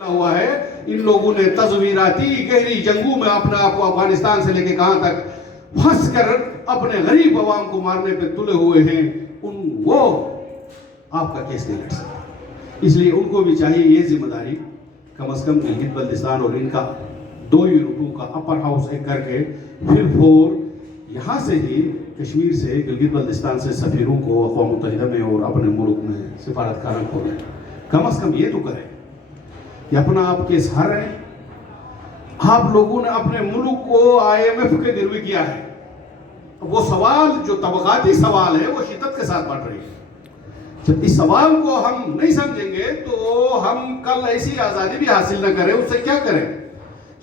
ہوا ہے. ان لوگوں نے تزویراتی گہری جنگوں میں اپنے آپ کو افغانستان سے لے کے کہاں تک پھنس کر اپنے غریب عوام کو مارنے پہ تلے ہوئے ہیں. وہ آپ کا کیس نہیں لڑ سکتے. اس لیے ان کو بھی چاہیے یہ ذمہ داری کم از کم گلگت بلتستان اور ان کا 2 یونٹوں کا اپر ہاؤس ایک کر کے پھر 4 یہاں سے ہی کشمیر سے گلگت بلتستان سے سفیروں کو اقوام متحدہ میں اور اپنے ملک میں سفارتکاروں کو دیں. کم از کم یہ تو کریں کہ اپنا آپ کیس ہار رہے ہیں. آپ لوگوں نے اپنے ملک کو IMF کے گروی کیا ہے. وہ سوال جو طبقاتی سوال ہے وہ شدت کے ساتھ بڑھ رہی ہے. جب اس سوال کو ہم نہیں سمجھیں گے تو ہم کل ایسی آزادی بھی حاصل نہ کریں. اس سے کیا کریں؟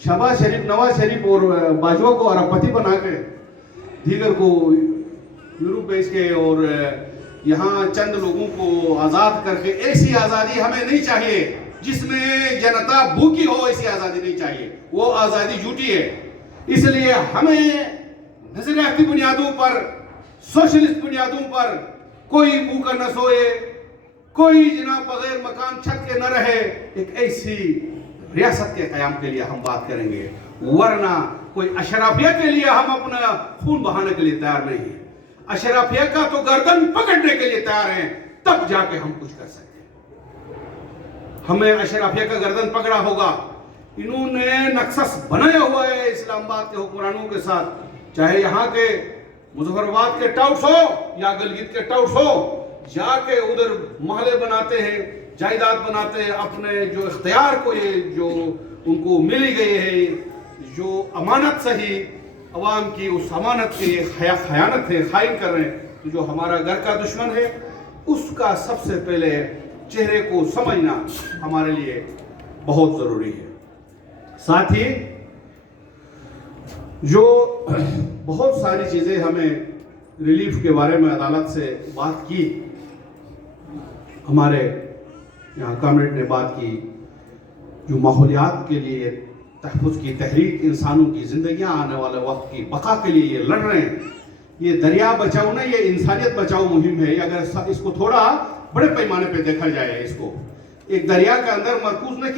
شہباز شریف، نواز شریف اور باجوہ کو ارب پتی بنا کے دیگر کو یورپ بھیج کے اور یہاں چند لوگوں کو آزاد کر کے ایسی آزادی ہمیں نہیں چاہیے جس میں جنتا بھوکی ہو. ایسی آزادی نہیں چاہیے. وہ آزادی جھوٹی ہے. اس لیے ہمیں نظریاتی بنیادوں پر، سوشلسٹ بنیادوں پر کوئی بھوکا نہ سوئے، کوئی جناب بغیر مکان چھت کے نہ رہے. ایک ایسی ریاست کے قیام کے لیے ہم بات کریں گے، ورنہ کوئی اشرافیہ کے لیے ہم اپنا خون بہانے کے لیے تیار نہیں ہیں. اشرافیہ کا تو گردن پکڑنے کے لیے تیار ہیں، تب جا کے ہم کچھ کر سکتے ہیں. ہمیں اشرافیہ کا گردن پکڑا ہوگا. انہوں نے نکسس بنایا ہوا ہے اسلام آباد کے حکمرانوں کے ساتھ، چاہے یہاں کے مظفر آباد کے ٹاؤٹس ہو یا گلگت کے ٹاؤٹس ہو. جا کے ادھر محلے بناتے ہیں، جائیداد بناتے ہیں. اپنے جو اختیار کو یہ جو ان کو ملی گئی ہے، جو امانت صحیح عوام کی، اس امانت کے خیانت ہے، خائن کر رہے ہیں. تو جو ہمارا گھر کا دشمن ہے اس کا سب سے پہلے چہرے کو سمجھنا ہمارے لیے بہت ضروری ہے. ساتھ ہی جو بہت ساری چیزیں ہمیں ریلیف کے بارے میں عدالت سے بات کی، ہمارے یہاں کامریڈ نے بات کی، جو ماحولیات کے لیے تحفظ کی تحریک، انسانوں کی زندگیاں آنے والے وقت کی بقا کے لیے یہ لڑ رہے ہیں. یہ دریا بچاؤ نہیں، یہ انسانیت بچاؤ مہم ہے. اگر اس کو تھوڑا بڑے پیمانے پہ دیکھا جائے، اس کو ایک دریا کے اندر مرکوز نہ